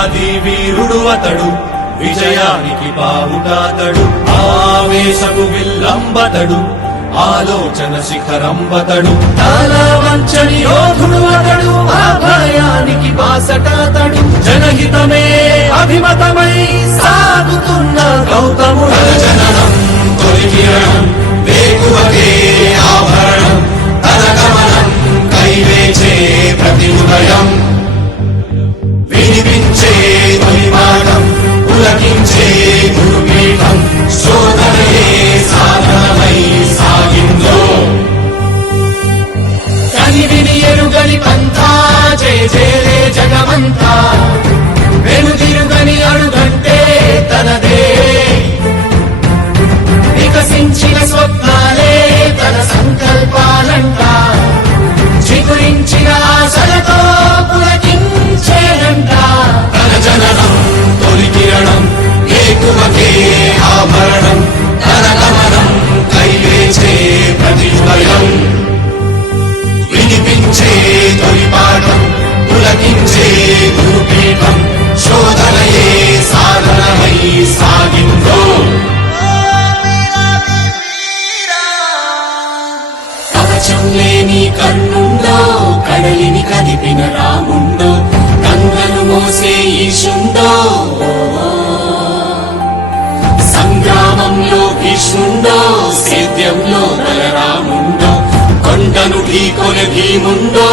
వీరాది వీరుడు అతడు, విజయానికి బావుటాతడు, ఆవేశపు విల్లంబతడు, ఆలోచన శిఖరంబతడు, తలవంచని యోధుడు అతడు, అభయానికి బాసటాతడు, జనహితమే అభిమతమై సాగుతున్న గౌతముడు. జననం తొలికిరణం వేకువకే ఆభరణం, తన గమనం కైవేచే ప్రతి ఉదయం, వినిపించే తొలిమాటం పులకించే గురుపీఠం, శోధనయే సాధనమై సాగిందో. కనివిని ఎరుగని పంథా జయ జయలే జగమంతా, వెనుదిరుగని అడుగంటే తనదే, వికసించిన స్వప్నాలే తన సంకల్పాలంట, చిగురించిన ఆశలతో పులకించేనంట. తన జననం తొలికిరణం ఏకువకే ఆభరణం, తన గమనం కైవేచే ప్రతిభయం, వినిపించే తొలిపాఠం పులకించే గురుపీఠం, శోధనయే సాధనమై సాగిందో. కవచం లేని కన్నుండో, కడలిని కదిపిన రాముండో, గంగను మోసే ఈశుండో, సంగ్రామంలో భీష్ముండో, సేద్యంలో బలరాముండో, కొండను ఢీకొనే భీముండో.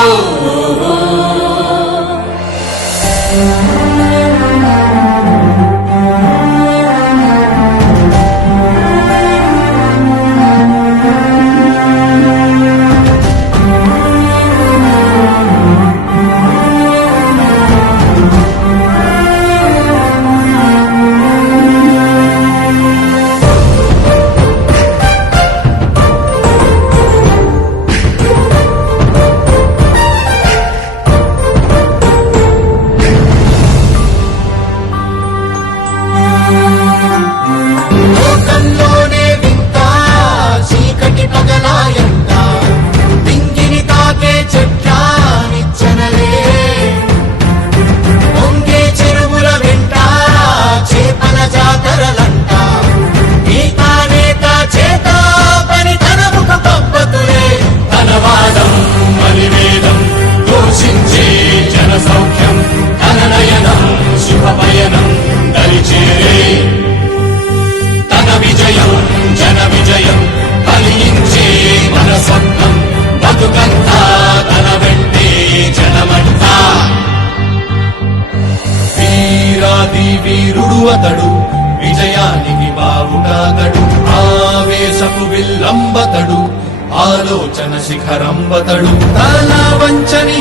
వీరుడు అతడు, విజయానికి బావుటాతడు, ఆవేశపు విల్లంబతడు, ఆలోచన శిఖరంబతడు, తల వంచని